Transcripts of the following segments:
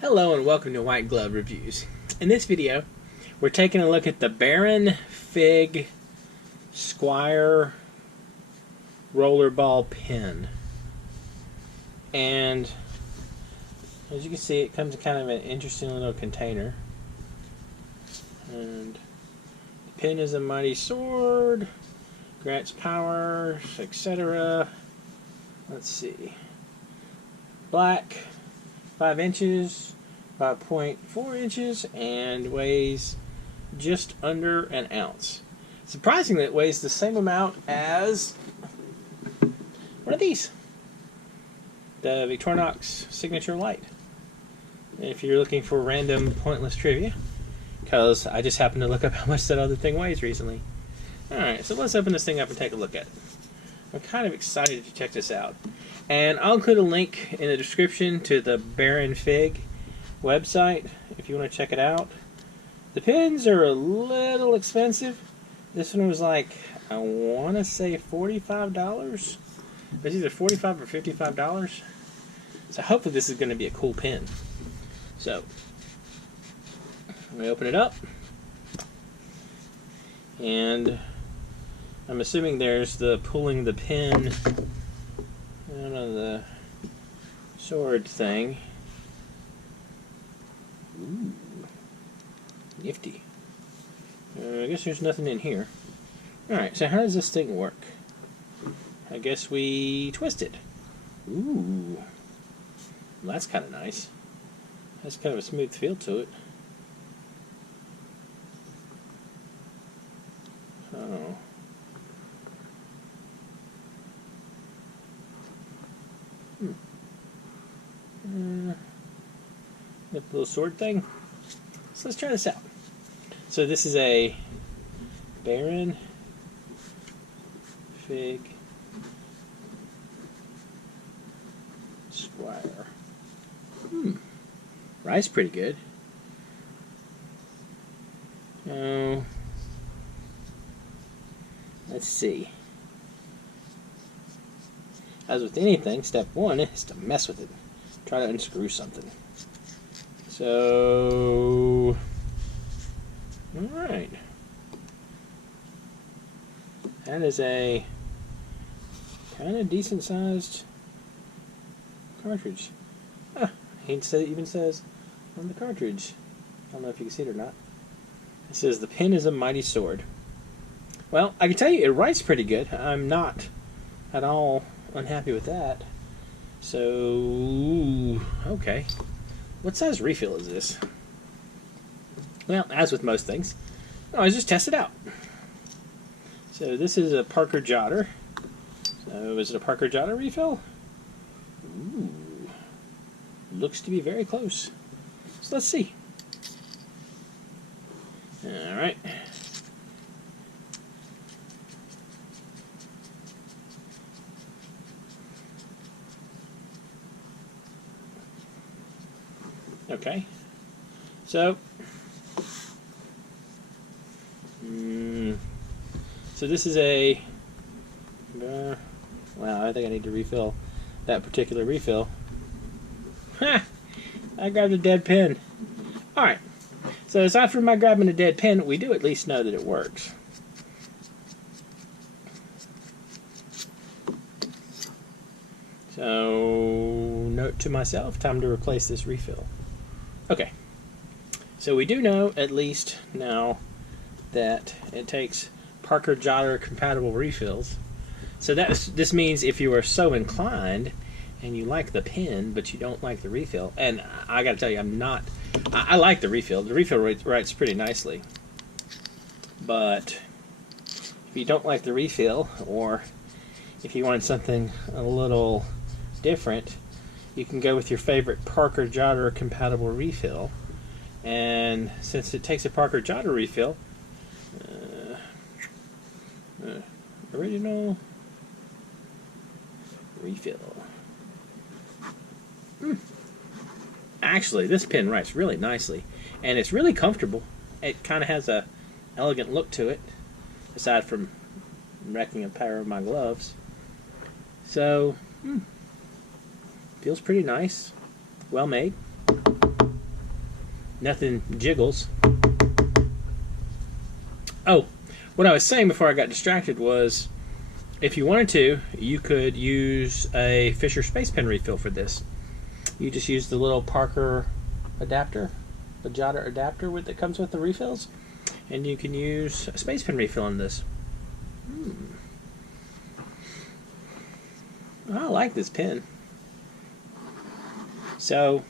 Hello and welcome to White Glove Reviews. In this video, we're taking a look at the Baron Fig Squire Rollerball pen. And as you can see, it comes in kind of an interesting little container. And the pen is a mighty sword, grants power, etc. Let's see. Black, 5 inches, 5.4 inches, and weighs just under an ounce. Surprisingly, it weighs the same amount as one of these, the Victorinox Signature Light. And if you're looking for random pointless trivia, because I just happened to look up how much that other thing weighs recently. Alright, so let's open this thing up and take a look at it. I'm kind of excited to check this out. And I'll include a link in the description to the Baron Fig website if you want to check it out. The pens are a little expensive. This one was like, I want to say $45. It was either $45 or $55. So hopefully this is going to be a cool pen. So, I'm going to open it up. And I'm assuming there's the pulling the pen out of the sword thing. Ooh, nifty. I guess there's nothing in here. Alright, so how does this thing work? I guess we twist it. Ooh, well, that's kind of nice. Has kind of a smooth feel to it. Oh. The little sword thing. So let's try this out. So this is a Baron Fig Squire. Rice pretty good. Oh, let's see. As with anything, step one is to mess with it. Try to unscrew something. So, alright. That is a kind of decent sized cartridge. It even says on the cartridge. I don't know if you can see it or not. It says the pen is a mighty sword. Well, I can tell you it writes pretty good. I'm not at all unhappy with that. So, okay. What size refill is this? Well, as with most things, I just test it out. So this is a Parker Jotter. So is it a Parker Jotter refill? Ooh, looks to be very close. So let's see. All right. Okay, so this is a, wow, I think I need to refill that particular refill. Ha! I grabbed a dead pen. Alright, so aside from my grabbing a dead pen, we do at least know that it works. So, note to myself, time to replace this refill. Okay, so we do know, at least now, that it takes Parker Jotter compatible refills. So this means if you are so inclined and you like the pen but you don't like the refill, and I gotta tell you, I like the refill. The refill writes pretty nicely. But if you don't like the refill, or if you want something a little different, you can go with your favorite Parker Jotter compatible refill. And since it takes a Parker Jotter refill, original refill. Actually, this pen writes really nicely, and it's really comfortable. It kind of has a elegant look to it, aside from wrecking a pair of my gloves. So, feels pretty nice. Well made. Nothing jiggles. Oh, what I was saying before I got distracted was, if you wanted to, you could use a Fisher Space Pen refill for this. You just use the little Parker adapter, the Jotter adapter that comes with the refills, and you can use a Space Pen refill in this. I like this pen. So,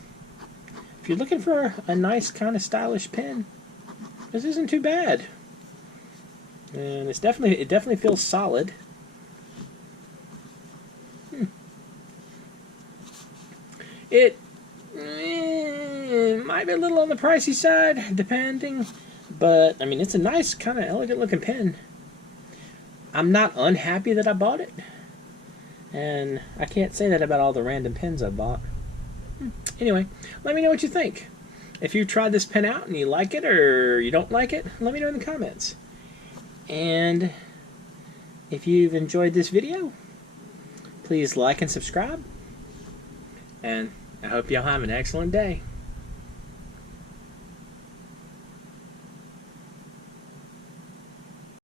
if you're looking for a nice kind of stylish pen, this isn't too bad. And it definitely feels solid. It might be a little on the pricey side, depending, but I mean, it's a nice kind of elegant looking pen. I'm not unhappy that I bought it, and I can't say that about all the random pens I bought. Anyway, let me know what you think. If you tried this pen out and you like it or you don't like it, let me know in the comments. And if you've enjoyed this video, please like and subscribe. And I hope y'all have an excellent day.